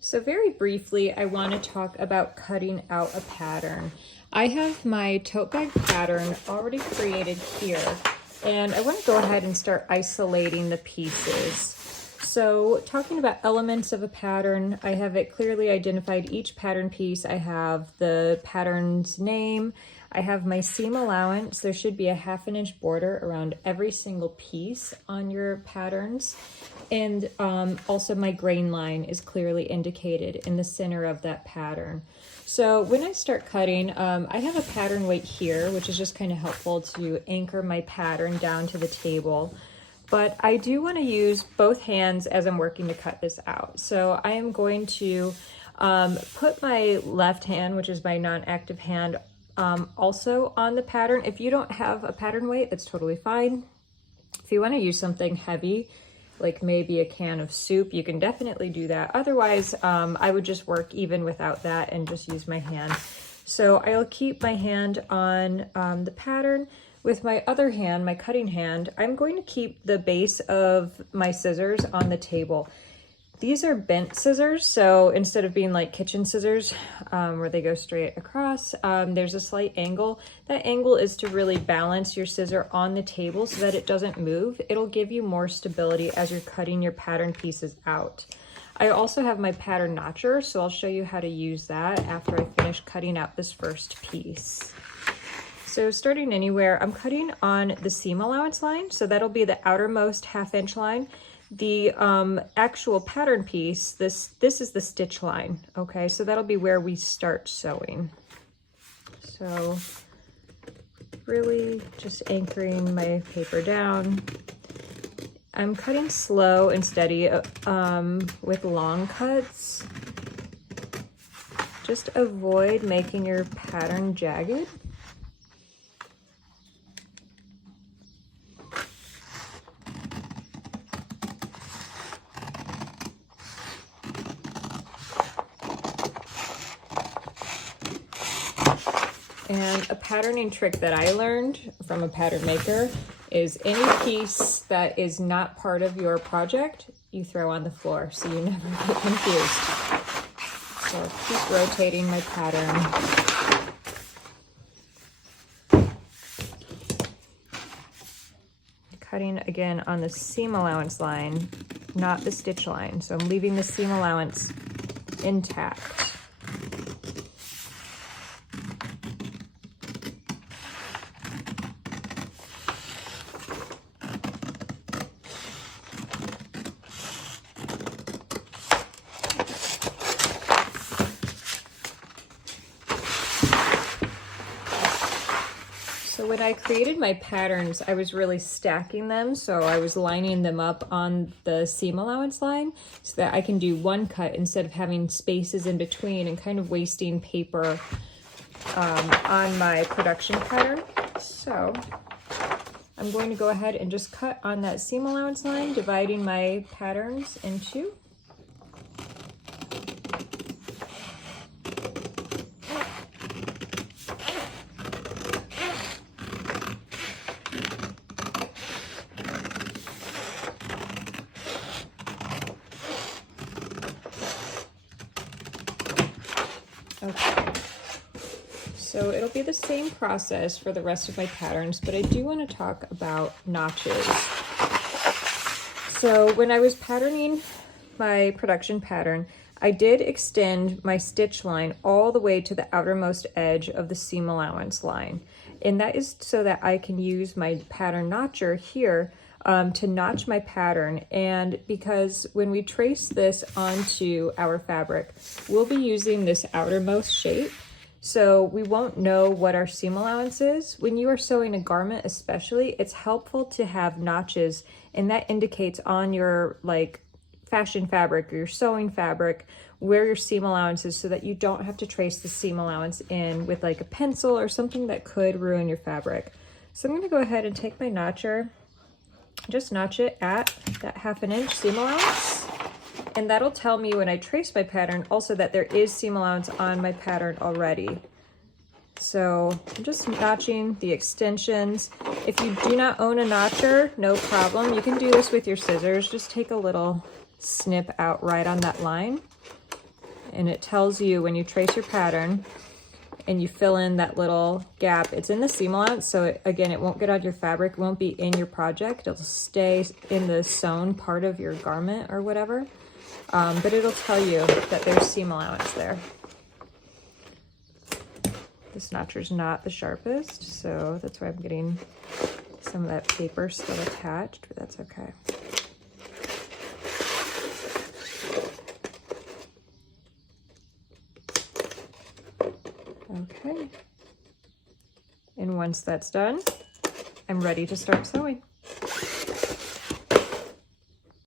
So very briefly, I want to talk about cutting out a pattern. I have my tote bag pattern already created here, and I want to go ahead and start isolating the pieces. So talking about elements of a pattern, I have it clearly identified each pattern piece. I have the pattern's name. I have my seam allowance. There should be a 1/2 inch border around every single piece on your patterns. And also my grain line is clearly indicated in the center of that pattern. So when I start cutting, I have a pattern weight here, which is just kind of helpful to anchor my pattern down to the table. But I do want to use both hands as I'm working to cut this out. So I am going to put my left hand, which is my non-active hand, also on the pattern. If you don't have a pattern weight, that's totally fine. If you want to use something heavy, like maybe a can of soup, you can definitely do that. Otherwise, I would just work even without that and just use my hand. So I'll keep my hand on the pattern. With my other hand, my cutting hand, I'm going to keep the base of my scissors on the table. These are bent scissors, so instead of being like kitchen scissors where they go straight across, there's a slight angle. That angle is to really balance your scissor on the table so that it doesn't move. It'll give you more stability as you're cutting your pattern pieces out. I also have my pattern notcher, so I'll show you how to use that after I finish cutting out this first piece. So starting anywhere, I'm cutting on the seam allowance line, so that'll be the outermost 1/2 inch line. The actual pattern piece, this is the stitch line, okay? So that'll be where we start sewing. So really just anchoring my paper down. I'm cutting slow and steady with long cuts. Just avoid making your pattern jagged. And a patterning trick that I learned from a pattern maker is any piece that is not part of your project, you throw on the floor so you never get confused. So I'll keep rotating my pattern. Cutting again on the seam allowance line, not the stitch line. So I'm leaving the seam allowance intact. So when I created my patterns, I was really stacking them. So I was lining them up on the seam allowance line so that I can do one cut instead of having spaces in between and kind of wasting paper on my production pattern. So I'm going to go ahead and just cut on that seam allowance line, dividing my patterns in two. Okay, so it'll be the same process for the rest of my patterns, but I do want to talk about notches. So when I was patterning my production pattern, I did extend my stitch line all the way to the outermost edge of the seam allowance line. And that is so that I can use my pattern notcher here to notch my pattern. And because when we trace this onto our fabric, we'll be using this outermost shape. So we won't know what our seam allowance is. When you are sewing a garment especially, it's helpful to have notches, and that indicates on your like fashion fabric or your sewing fabric where your seam allowance is so that you don't have to trace the seam allowance in with like a pencil or something that could ruin your fabric. So I'm gonna go ahead and take my notcher, just notch it at that 1/2 inch seam allowance. And that'll tell me when I trace my pattern also that there is seam allowance on my pattern already. So I'm just notching the extensions. If you do not own a notcher, no problem. You can do this with your scissors. Just take a little snip out right on that line. and it tells you when you trace your pattern and you fill in that little gap, it's in the seam allowance, so again, it won't get out your fabric, it won't be in your project, it'll stay in the sewn part of your garment or whatever, but it'll tell you that there's seam allowance there. This notcher's not the sharpest, so that's why I'm getting some of that paper still attached, but that's okay. Okay, and once that's done, I'm ready to start sewing.